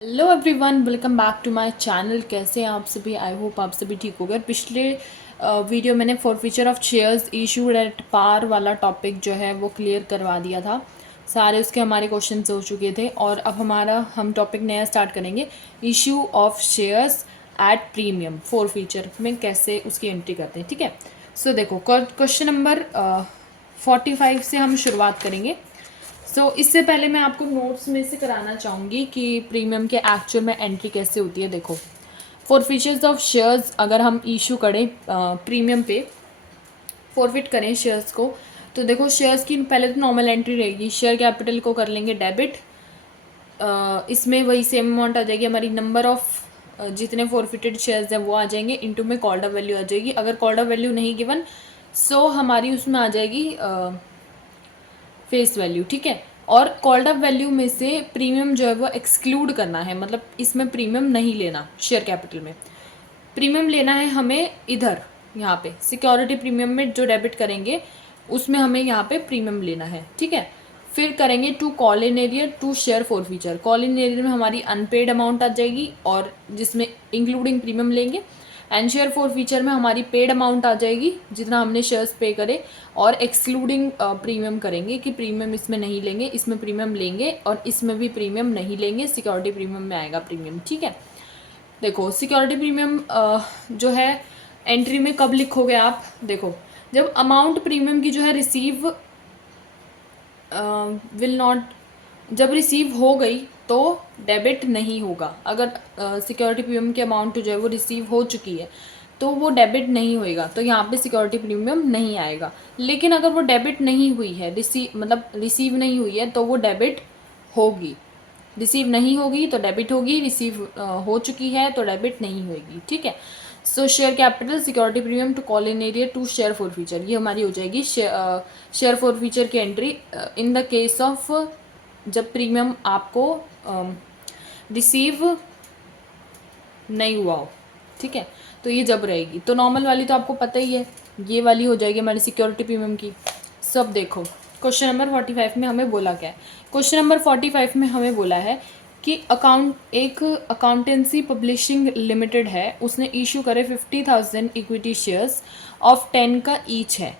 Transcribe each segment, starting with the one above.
Hello everyone, welcome back to my channel. कैसे हैं आप सभी? आई होप आप सभी ठीक हो गए। पिछले वीडियो मैंने forfeiture of shares issued at par वाला टॉपिक जो है वो क्लियर करवा दिया था। सारे उसके हमारे क्वेश्चन हो चुके थे और अब हम टॉपिक नया स्टार्ट करेंगे। Issue of shares at premium forfeiture में कैसे उसकी एंट्री करते हैं। ठीक है, सो देखो क्वेश्चन नंबर 45 से हम शुरुआत करेंगे। इससे पहले मैं आपको नोट्स में से कराना चाहूँगी कि प्रीमियम के एक्चुअल में एंट्री कैसे होती है। देखो, फॉरफीचर्स ऑफ शेयर्स अगर हम इशू करें प्रीमियम पे, फॉरफिट करें शेयर्स को, तो देखो शेयर्स की पहले तो नॉर्मल एंट्री रहेगी। शेयर कैपिटल को कर लेंगे डेबिट। इसमें वही सेम अमाउंट आ जाएगी हमारी, नंबर ऑफ जितने फॉरफिटेड शेयर्स हैं वो आ जाएंगे, इनटू में कॉल्ड अप वैल्यू आ जाएगी। अगर कॉल्ड अप वैल्यू नहीं गिवन सो हमारी उसमें आ जाएगी फेस वैल्यू। ठीक है, और कॉल्ड अप वैल्यू में से प्रीमियम जो है वो एक्सक्लूड करना है, मतलब इसमें प्रीमियम नहीं लेना। शेयर कैपिटल में प्रीमियम लेना है हमें इधर, यहाँ पे सिक्योरिटी प्रीमियम में जो डेबिट करेंगे उसमें हमें यहाँ पे प्रीमियम लेना है। ठीक है, फिर करेंगे to call in arrear to share forfeiture. Call in arrear में हमारी अनपेड अमाउंट आ जाएगी और जिसमें इंक्लूडिंग प्रीमियम लेंगे। एंड शेयर फॉरफीचर में हमारी पेड अमाउंट आ जाएगी जितना हमने शेयर्स पे करे, और एक्सक्लूडिंग प्रीमियम करेंगे कि प्रीमियम इसमें नहीं लेंगे, इसमें प्रीमियम लेंगे और इसमें भी प्रीमियम नहीं लेंगे। सिक्योरिटी प्रीमियम में आएगा प्रीमियम। ठीक है, देखो सिक्योरिटी प्रीमियम जो है एंट्री में कब लिखोगे आप? देखो, जब अमाउंट प्रीमियम की जो है रिसीव विल नॉट, जब रिसीव हो गई तो डेबिट नहीं होगा। अगर सिक्योरिटी प्रीमियम की अमाउंट जो है वो रिसीव हो चुकी है तो वो डेबिट नहीं होएगा, तो यहाँ पे सिक्योरिटी प्रीमियम नहीं आएगा। लेकिन अगर वो डेबिट नहीं हुई है, रिसीव नहीं हुई है, तो वो डेबिट होगी। रिसीव नहीं होगी तो डेबिट होगी, रिसीव हो चुकी है तो डेबिट नहीं होगी। ठीक है, so share capital, security premium to call in arrear to share forfeiture, ये हमारी हो जाएगी शेयर फॉरफीचर की entry in the case of जब प्रीमियम आपको रिसीव नहीं हुआ हो। ठीक है, तो ये जब रहेगी, तो नॉर्मल वाली तो आपको पता ही है, ये वाली हो जाएगी हमारी सिक्योरिटी प्रीमियम की। सब देखो क्वेश्चन नंबर 45 में हमें बोला क्या है। क्वेश्चन नंबर 45 में हमें बोला है कि एक अकाउंटेंसी पब्लिशिंग लिमिटेड है, उसने इशू करे 50,000 इक्विटी शेयर्स ऑफ 10 का ईच है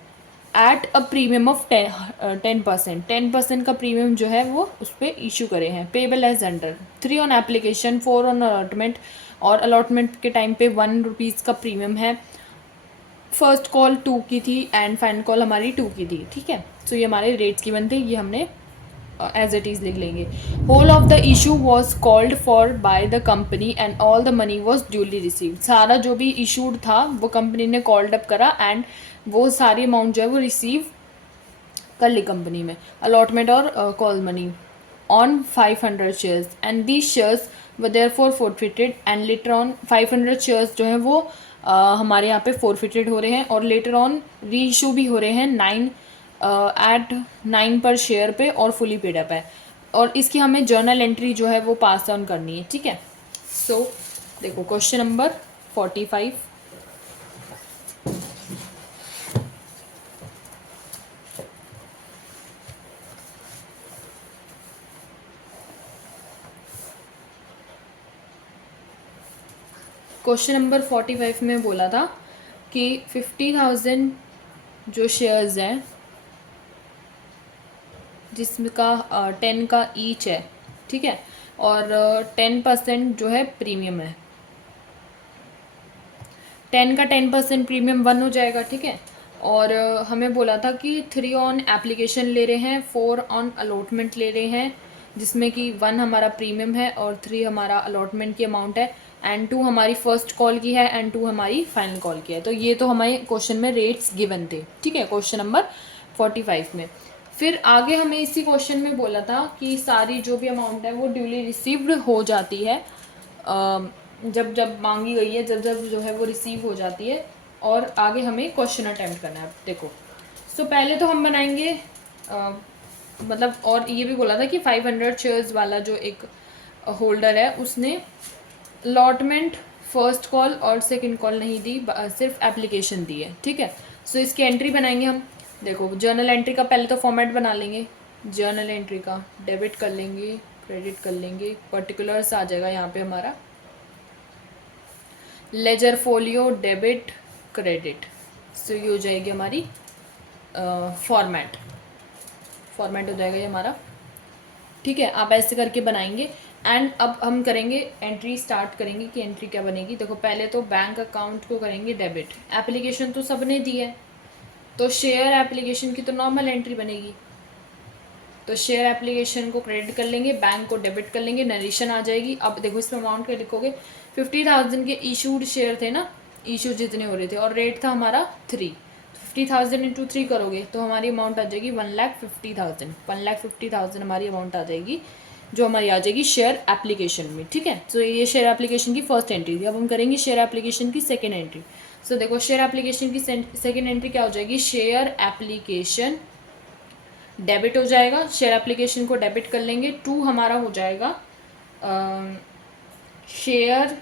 एट अ प्रीमियम ऑफ 10%। 10% का प्रीमियम जो है वो उस पर इशू करे हैं। Payable as under 3 on application, 4 on allotment, और अलॉटमेंट के टाइम पे 1 रुपीज़ का प्रीमियम है। फर्स्ट कॉल 2 की थी एंड फाइनल कॉल हमारी 2 की थी। ठीक है, सो ये हमारे रेट्स की बनते, ये हमने एज इट इज़ लिख लेंगे। Whole of the issue was called for by the company and all the money was duly received. सारा जो भी इशूड था वो कंपनी ने कॉल्ड अप करा एंड वो सारी अमाउंट जो है वो रिसीव कर ली कंपनी में, अलॉटमेंट और call money on 500 shares and these shares were therefore forfeited and later on 500 shares जो हैं वो हमारे यहाँ पे फॉरफिटेड हो रहे हैं और लेटर ऑन री इशू भी हो रहे हैं 9 पर शेयर पे और फुली पेड अप है। और इसकी हमें जर्नल एंट्री जो है वो पास ऑन करनी है। ठीक है, सो देखो क्वेश्चन नंबर 45। क्वेश्चन नंबर 45 में बोला था कि 50,000 जो शेयर्स हैं जिसका 10 का ईच है। ठीक है, और 10% जो है प्रीमियम है। 10 का 10% प्रीमियम 1 हो जाएगा। ठीक है, और हमें बोला था कि 3 ऑन एप्लीकेशन ले रहे हैं, 4 ऑन अलॉटमेंट ले रहे हैं, जिसमें कि 1 हमारा प्रीमियम है और 3 हमारा अलॉटमेंट की अमाउंट है, एंड 2 हमारी फर्स्ट कॉल की है एंड 2 हमारी फाइनल कॉल की है। तो ये तो हमें क्वेश्चन में रेट्स गिवन थे। ठीक है, क्वेश्चन नंबर 45 में फिर आगे हमें इसी क्वेश्चन में बोला था कि सारी जो भी अमाउंट है वो ड्यूली रिसीव्ड हो जाती है जब जब मांगी गई है, जब जब जो है वो रिसीव हो जाती है। और आगे हमें क्वेश्चन अटेम्प्ट करना है। देखो, सो पहले तो हम बनाएंगे मतलब, और ये भी बोला था कि 500 शेयर्स वाला जो एक होल्डर है उसने अलॉटमेंट, फर्स्ट कॉल और सेकंड कॉल नहीं दी, सिर्फ एप्लीकेशन दी है। ठीक है, सो इसकी एंट्री बनाएंगे हम। देखो, जर्नल एंट्री का पहले तो फॉर्मेट बना लेंगे। जर्नल एंट्री का डेबिट कर लेंगे क्रेडिट कर लेंगे, पर्टिकुलर्स आ जाएगा यहाँ पे हमारा लेजर फोलियो डेबिट क्रेडिट। सो ये हो जाएगी हमारी फॉर्मेट हो जाएगा ये हमारा। ठीक है, आप ऐसे करके बनाएंगे। एंड अब हम करेंगे एंट्री स्टार्ट करेंगे कि एंट्री क्या बनेगी। देखो पहले तो बैंक अकाउंट को करेंगे डेबिट। एप्लीकेशन तो सबने दी है, तो शेयर एप्लीकेशन की तो नॉर्मल एंट्री बनेगी। तो शेयर एप्लीकेशन को क्रेडिट कर लेंगे, बैंक को डेबिट कर लेंगे, नरेशन आ जाएगी। अब देखो इसमें अमाउंट क्या लिखोगे, 50,000 के इशूड शेयर थे ना, इशू जितने हो रहे थे, और रेट था हमारा 3। 50,000 इंटू 3 करोगे तो हमारी अमाउंट आ जाएगी 1,50,000। 1,50,000 हमारी अमाउंट आ जाएगी, जो हमारी आ जाएगी शेयर एप्लीकेशन में। ठीक है, तो ये शेयर एप्लीकेशन की फर्स्ट एंट्री थी। अब हम करेंगे शेयर एप्लीकेशन की सेकेंड एंट्री। सो देखो शेयर एप्लीकेशन की सेकेंड एंट्री क्या हो जाएगी, शेयर एप्लीकेशन डेबिट हो जाएगा। शेयर एप्लीकेशन को डेबिट कर लेंगे। 2 हमारा हो जाएगा शेयर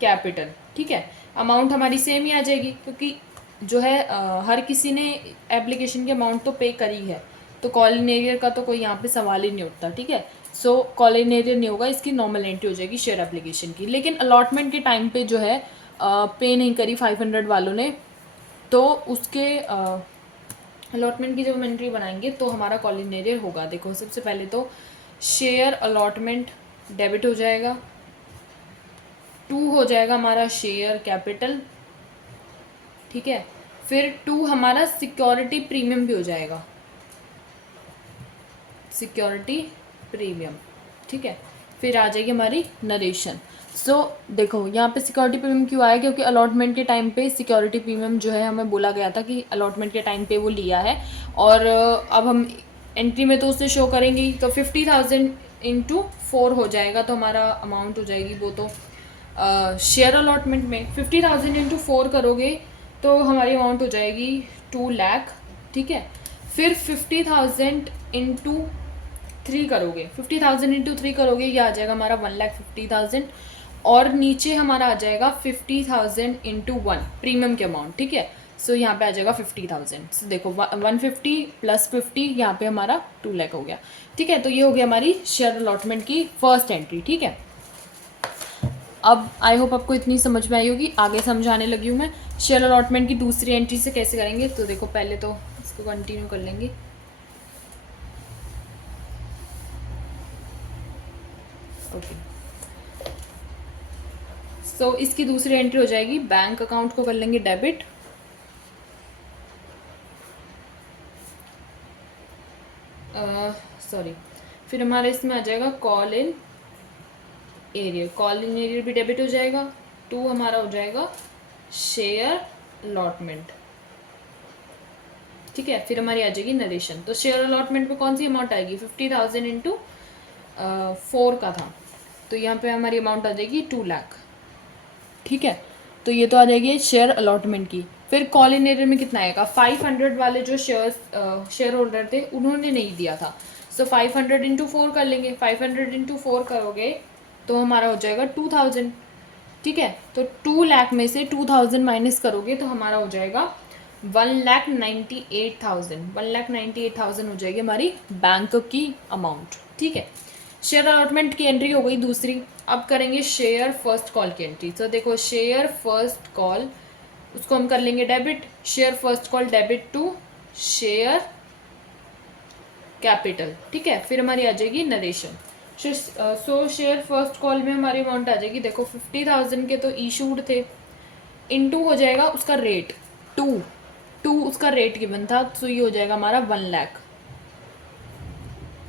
कैपिटल। ठीक है, अमाउंट हमारी सेम ही आ जाएगी, क्योंकि जो है हर किसी ने एप्लीकेशन की अमाउंट तो पे करी है, तो कॉल इन एरियर का तो कोई यहाँ पे सवाल ही नहीं उठता। ठीक है, सो कॉल इन एरियर नहीं होगा, इसकी नॉर्मल एंट्री हो जाएगी शेयर एप्लीकेशन की। लेकिन अलॉटमेंट के टाइम पे जो है पे नहीं करी 500 वालों ने, तो उसके अलॉटमेंट की जब हम एंट्री बनाएंगे तो हमारा कॉल इन एरियर होगा। देखो सबसे पहले तो शेयर अलॉटमेंट डेबिट हो जाएगा। 2 हो जाएगा हमारा शेयर कैपिटल। ठीक है, फिर 2 हमारा सिक्योरिटी प्रीमियम भी हो जाएगा, सिक्योरिटी प्रीमियम। ठीक है, फिर आ जाएगी हमारी नरेशन। सो देखो यहाँ पे सिक्योरिटी प्रीमियम क्यों आया, क्योंकि अलॉटमेंट के टाइम पे सिक्योरिटी प्रीमियम जो है हमें बोला गया था कि अलॉटमेंट के टाइम पे वो लिया है, और अब हम एंट्री में तो उससे शो करेंगे। तो 50,000 इंटू 4 हो जाएगा, तो हमारा अमाउंट हो जाएगी वो तो शेयर अलॉटमेंट में 50,000 इंटू 4 करोगे तो हमारी अमाउंट हो जाएगी 2 लाख। ठीक है, फिर 50,000 इंटू 3 करोगे, 50,000 इंटू 3 करोगे, ये आ जाएगा हमारा 1,50,000। और नीचे हमारा आ जाएगा 50,000 इंटू 1 प्रीमियम के अमाउंट। ठीक है, सो यहाँ पे आ जाएगा 50,000। सो देखो 150 प्लस 50 यहाँ पे हमारा 2 लाख हो गया। ठीक है, तो ये हो गया हमारी शेयर अलॉटमेंट की फर्स्ट एंट्री। ठीक है, अब आई होप आपको इतनी समझ में आई होगी, आगे समझाने लगी हूँ मैं शेयर अलॉटमेंट की दूसरी एंट्री से कैसे करेंगे। तो देखो पहले तो इसको कंटिन्यू कर लेंगे। ओके, सो इसकी दूसरी एंट्री हो जाएगी, बैंक अकाउंट को कर लेंगे डेबिट। सॉरी, फिर हमारे इसमें आ जाएगा call in arrear. Call in arrear भी डेबिट हो जाएगा। 2 हमारा हो जाएगा शेयर अलॉटमेंट। ठीक है, फिर हमारी आ जाएगी नरेशन। तो शेयर अलॉटमेंट में कौन सी अमाउंट आएगी, 50,000 इंटू 4 का था, तो यहाँ पे हमारी अमाउंट आ जाएगी 2 लाख। ठीक है, तो ये तो आ जाएगी शेयर अलॉटमेंट की। फिर कॉल इन एरियर में कितना आएगा, 500 वाले जो शेयर होल्डर थे उन्होंने नहीं दिया था, सो 500 इंटू 4 कर लेंगे। 500 इंटू 4 करोगे तो हमारा हो जाएगा 2,000। ठीक है, तो 2 लाख में से 2,000 माइनस करोगे तो हमारा हो जाएगा 1,98,000। 1,98,000 हो जाएगी हमारी बैंक की अमाउंट। ठीक है, शेयर अलॉटमेंट की एंट्री हो गई दूसरी। अब करेंगे शेयर फर्स्ट कॉल की एंट्री। तो देखो शेयर फर्स्ट कॉल, उसको हम कर लेंगे debit. Share first call debit to share capital. ठीक है, फिर हमारी आ जाएगी narration. So share first call में हमारी अमाउंट आ जाएगी, देखो 50,000 के तो इशूड थे, इनटू हो जाएगा उसका रेट 2 उसका रेट गिवन था, तो ये हो जाएगा हमारा 1 लाख।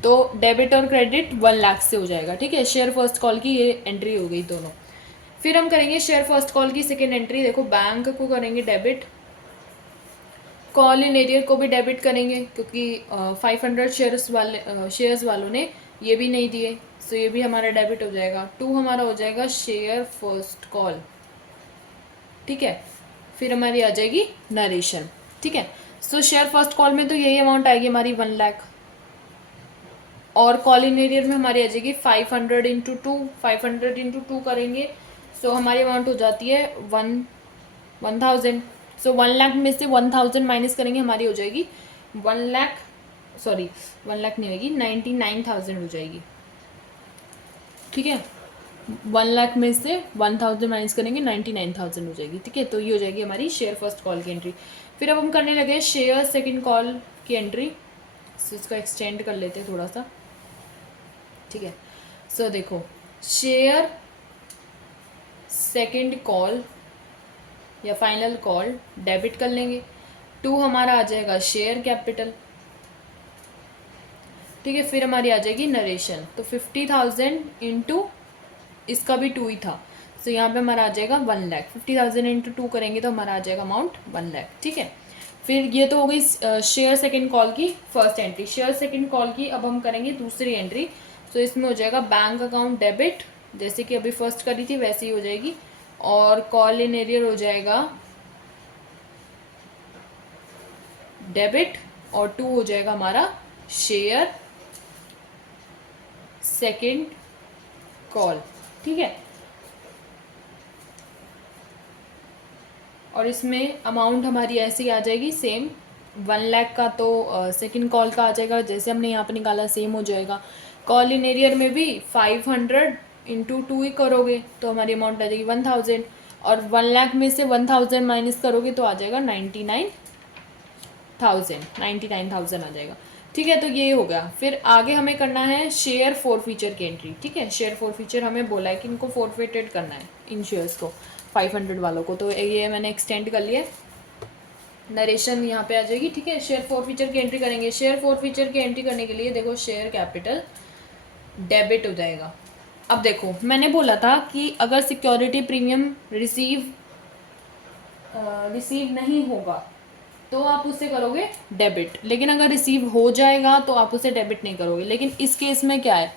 तो डेबिट और क्रेडिट 1 लाख से हो जाएगा। ठीक है, शेयर फर्स्ट कॉल की ये एंट्री हो गई दोनों। फिर हम करेंगे शेयर फर्स्ट कॉल की सेकेंड एंट्री। देखो बैंक को करेंगे डेबिट, कॉल इन एरियर को भी डेबिट करेंगे, क्योंकि 500 शेयर्स वालों ने ये भी नहीं दिए, तो ये भी हमारा डेबिट हो जाएगा। 2 हमारा हो जाएगा शेयर फर्स्ट कॉल। ठीक है, फिर हमारी आ जाएगी नरेशन। ठीक है, सो शेयर फर्स्ट कॉल में तो यही अमाउंट आएगी हमारी 1 लाख, और कॉल इन एरियर में हमारी आ जाएगी 500 इंटू 2। 500 इंटू 2 करेंगे, सो हमारी अमाउंट हो जाती है 1,000। सो 1 लाख में से 1,000 माइनस करेंगे, हमारी हो जाएगी 1 लाख, सॉरी 1 लाख नहीं होगी, 99,000 हो जाएगी। ठीक है, 1 लाख में से 1000 माइनस करेंगे 99,000 हो जाएगी। ठीक है, तो ये हो जाएगी हमारी शेयर फर्स्ट कॉल की एंट्री। फिर अब हम करने लगे शेयर सेकंड कॉल की एंट्री। सो इसको एक्सटेंड कर लेते हैं थोड़ा सा। ठीक है, सो देखो शेयर सेकंड कॉल या फाइनल कॉल डेबिट कर लेंगे। 2 हमारा आ जाएगा शेयर कैपिटल। ठीक है, फिर हमारी आ जाएगी नरेशन। तो 50,000 इंटू इसका भी 2 ही था, तो यहाँ पे हमारा आ जाएगा 1 लाख। 50,000 इंटू 2 करेंगे तो हमारा आ जाएगा अमाउंट 1 लाख। ठीक है, फिर ये तो हो गई शेयर सेकंड कॉल की first entry. Share second call की अब हम करेंगे दूसरी एंट्री। तो इसमें हो जाएगा बैंक अकाउंट डेबिट, जैसे कि अभी फर्स्ट करी थी वैसे ही हो जाएगी, और कॉल इन एरियर हो जाएगा डेबिट, और 2 हो जाएगा हमारा शेयर सेकंड कॉल। ठीक है, और इसमें अमाउंट हमारी ऐसे ही आ जाएगी सेम। 1 लाख का तो सेकंड कॉल का आ जाएगा, जैसे हमने यहाँ पे निकाला सेम हो जाएगा। कॉल इन एरियर में भी 500 इंटू 2 ही करोगे तो हमारी अमाउंट आ जाएगी 1000, और 1 लाख में से 1000 माइनस करोगे तो आ जाएगा 99,000 आ जाएगा। ठीक है, तो ये हो गया। फिर आगे हमें करना है शेयर फोर फीचर की एंट्री। ठीक है, शेयर फोर फीचर हमें बोला है कि इनको फोरफिटेड करना है इन शेयर्स को, 500 वालों को, तो ये मैंने एक्सटेंड कर लिया। नरेशन यहाँ पे आ जाएगी। ठीक है, शेयर फोर फीचर की एंट्री करेंगे। शेयर फोर फीचर की एंट्री करने के लिए देखो शेयर कैपिटल डेबिट हो जाएगा। अब देखो मैंने बोला था कि अगर सिक्योरिटी प्रीमियम रिसीव नहीं होगा तो आप उससे करोगे डेबिट, लेकिन अगर रिसीव हो जाएगा तो आप उसे डेबिट नहीं करोगे। लेकिन इस केस में क्या है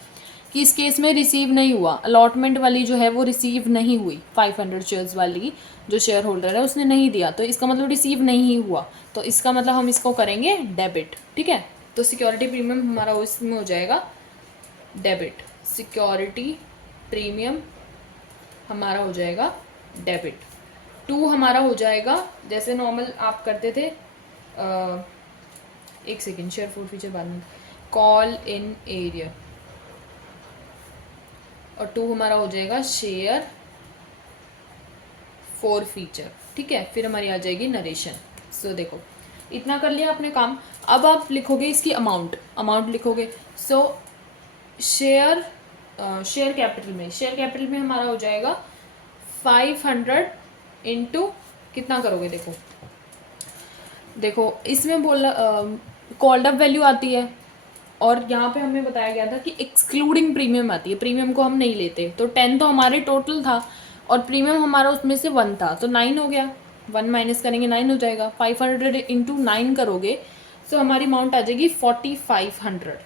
कि इस केस में रिसीव नहीं हुआ, अलॉटमेंट वाली जो है वो रिसीव नहीं हुई, 500 शेयर्स वाली जो शेयर होल्डर है उसने नहीं दिया, तो इसका मतलब रिसीव नहीं हुआ, तो इसका मतलब हम इसको करेंगे डेबिट। ठीक है, तो सिक्योरिटी प्रीमियम हमारा उसमें हो जाएगा डेबिट। सिक्योरिटी प्रीमियम हमारा हो जाएगा डेबिट। 2 हमारा हो जाएगा जैसे नॉर्मल आप करते थे, एक सेकेंड, शेयर फोर फीचर बाद में, कॉल इन एरिया, और 2 हमारा हो जाएगा शेयर फोर फीचर। ठीक है, फिर हमारी आ जाएगी नरेशन। सो देखो इतना कर लिया आपने काम। अब आप लिखोगे इसकी अमाउंट लिखोगे। सो शेयर कैपिटल में हमारा हो जाएगा 500 इंटू कितना करोगे, देखो इसमें बोला कॉल्ड अप वैल्यू आती है, और यहाँ पे हमें बताया गया था कि एक्सक्लूडिंग प्रीमियम आती है, प्रीमियम को हम नहीं लेते। तो 10 तो हमारे टोटल था और प्रीमियम हमारा उसमें से 1 था, तो 9 हो गया। 1 माइनस करेंगे 9 हो जाएगा। 500 इंटू 9 करोगे तो हमारी अमाउंट आ जाएगी 4500।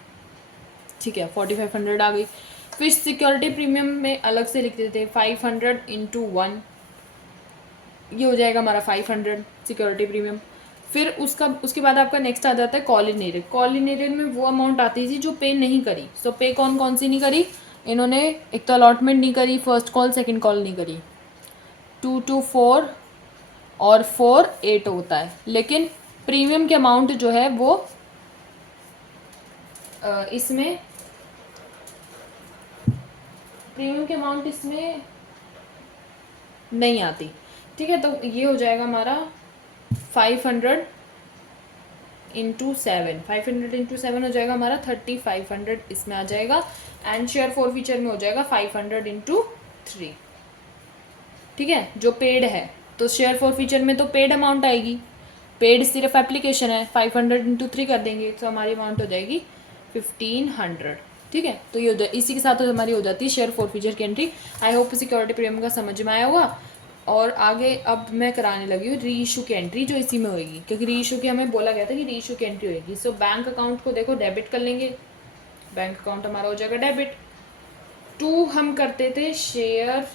ठीक है, 4500 आ गई। फिर सिक्योरिटी प्रीमियम में अलग से लिख देते 500 इंटू 1, ये हो जाएगा हमारा 500 सिक्योरिटी प्रीमियम। फिर उसके बाद आपका नेक्स्ट आ जाता है call in arrear. Call in arrear में वो अमाउंट आती थी जो पे नहीं करी। सो पे कौन सी नहीं करी, इन्होंने एक तो अलॉटमेंट नहीं करी, फर्स्ट कॉल सेकंड कॉल नहीं करी, 2 to 4 और 4 8 होता है, लेकिन प्रीमियम के अमाउंट जो है वो इसमें प्रीमियम के अमाउंट इसमें नहीं आती। ठीक है, तो ये हो जाएगा हमारा 500 इंटू 7, 500 इंटू 7 हो जाएगा हमारा 3500 इसमें आ जाएगा। एंड शेयर फोर फीचर में हो जाएगा 500 इंटू 3। ठीक है, जो पेड है, तो शेयर फोर फीचर में तो पेड अमाउंट आएगी, पेड सिर्फ एप्लीकेशन है, 500 इंटू 3 कर देंगे तो हमारी अमाउंट हो जाएगी 1500। ठीक है, तो ये हो जाए, इसी के साथ तो हमारी हो जाती है शेयर फोर फीचर की entry. I hope security premium का समझ में आया होगा। और आगे अब मैं कराने लगी हूँ री इशू की एंट्री, जो इसी में होगी, क्योंकि री इशू की हमें बोला गया था कि री इशू की एंट्री होगी। सो बैंक अकाउंट को देखो डेबिट कर लेंगे, बैंक अकाउंट हमारा हो जाएगा डेबिट। 2 हम करते थे शेयर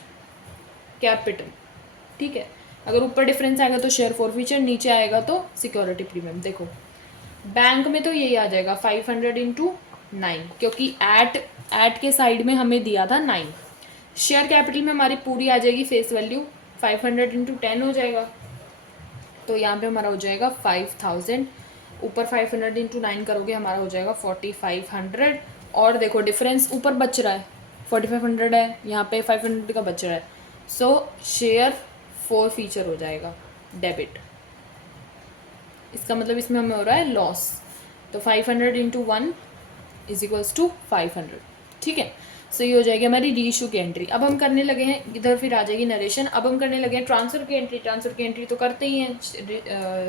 कैपिटल। ठीक है, अगर ऊपर डिफरेंस आएगा तो शेयर फोर फीचर, नीचे आएगा तो सिक्योरिटी प्रीमियम। देखो बैंक में तो यही आ जाएगा 500 इंटू 9, क्योंकि एट के साइड में हमें दिया था 9। शेयर कैपिटल में हमारी पूरी आ जाएगी फेस वैल्यू, 500 इंटू 10 हो जाएगा, तो यहाँ पे हमारा हो जाएगा 5000। ऊपर 500 इंटू 9 करोगे हमारा हो जाएगा 4500। और देखो डिफरेंस ऊपर बच रहा है 4500 है, यहाँ पे 500 का बच रहा है, सो शेयर फॉर फीचर हो जाएगा डेबिट। इसका मतलब इसमें हमें हो रहा है लॉस, तो 500 इंटू 1 इज इक्वल्स टू 500। ठीक है, सो ये हो जाएगी हमारी री इशू की एंट्री। अब हम करने लगे हैं, इधर फिर आ जाएगी नरेशन। अब हम करने लगे हैं ट्रांसफ़र की एंट्री। ट्रांसफ़र की एंट्री तो करते ही हैं,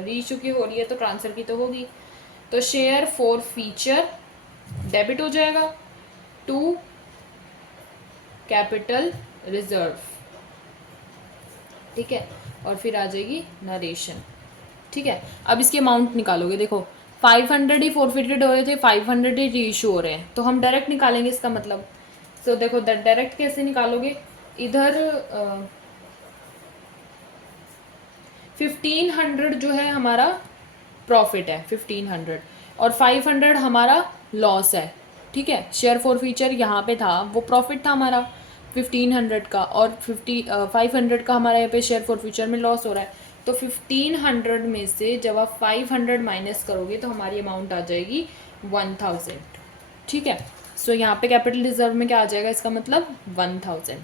री इशू की हो रही है तो ट्रांसफ़र की तो होगी। तो शेयर फॉर फीचर डेबिट हो जाएगा टू कैपिटल रिजर्व। ठीक है, और फिर आ जाएगी नरेशन। ठीक है, अब इसके अमाउंट निकालोगे। देखो 500 ही फॉरफिटेड हो रहे थे, 500 ही री इशू हो रहे हैं, तो हम डायरेक्ट निकालेंगे इसका मतलब। सो देखो डायरेक्ट कैसे निकालोगे, इधर 1500 जो है हमारा प्रॉफिट है 1500, और 500 हमारा लॉस है। ठीक है, शेयर फॉर फीचर यहाँ पे था, वो प्रॉफिट था हमारा 1500 का, और 500 का हमारा यहाँ पे शेयर फॉर फ्यूचर में लॉस हो रहा है। तो 1500 में से जब आप 500 माइनस करोगे तो हमारी अमाउंट आ जाएगी 1000। ठीक है, सो यहाँ पे कैपिटल रिजर्व में क्या आ जाएगा, इसका मतलब 1000।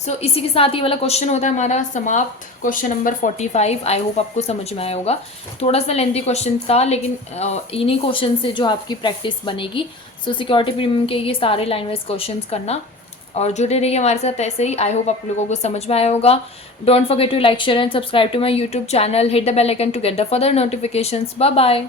सो इसी के साथ ये वाला क्वेश्चन होता है हमारा समाप्त। Question number 45। आई होप आपको समझ में आया होगा। थोड़ा सा लेंथी क्वेश्चन था, लेकिन इन्हीं क्वेश्चन से जो आपकी प्रैक्टिस बनेगी। सो सिक्योरिटी प्रीमियम के ये सारे लाइन वाइज क्वेश्चन करना और जुड़े रहिए हमारे साथ ऐसे ही। आई होप आप लोगों को समझ में आया होगा। Don't forget to like share and subscribe to my YouTube channel. Hit the bell icon to get the further notifications. Bye bye.